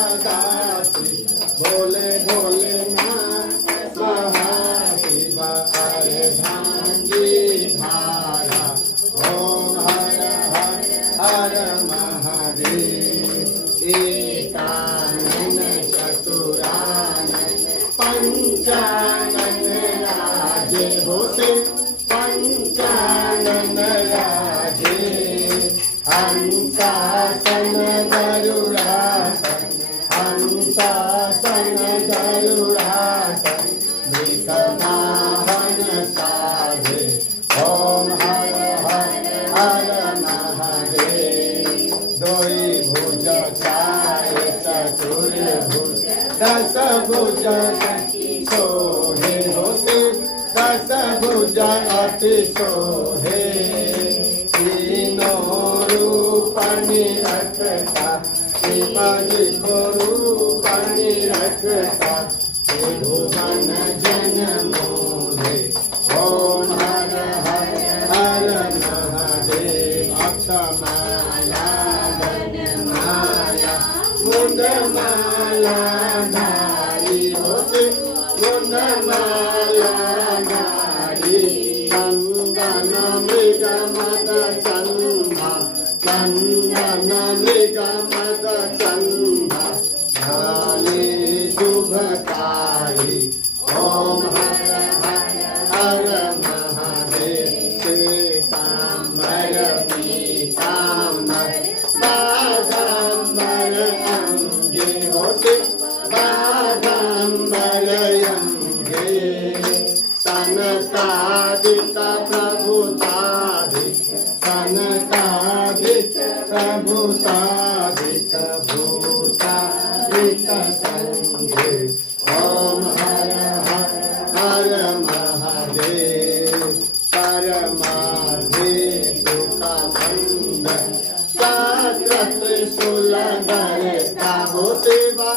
दासी भोले भोले नाथ महाशिव अरे भांगी धारा ओम हर हर हर महादेव एकानन चतुरानन पंचानन राजे होते पंचानन राजे हंसासन गरुड़ासन हंसासन गरुड़ासन वृषभावन साधे ओम हर हर हर महादेव दोई भुज चार चतुर्भुज दस भुज सोहे होते दस भुज अति सोहे तीनों रूपनि रखता शिवाजी को रूपनि रखता भुवन जन मोहे ओम हर हर हर महादेव अक्षमाला माला मुंड माला धारी होते मुंड माला धारी चंदन मृग मद चंदा चंदन मृग मद चंदा काले शुभकारी ओम हर हर हर महादेव श्वेतांबर पीतांबर बाघांबर अंगे होते बाघांबर अंगे सनकादिक प्रभुतादिक सनकादिक प्रभुतादिक भूतादिक संगे ओम हर हर हर महादेव परमार्थे सुखमंद शास्त्र त्रिशूल धरे काहो सेवा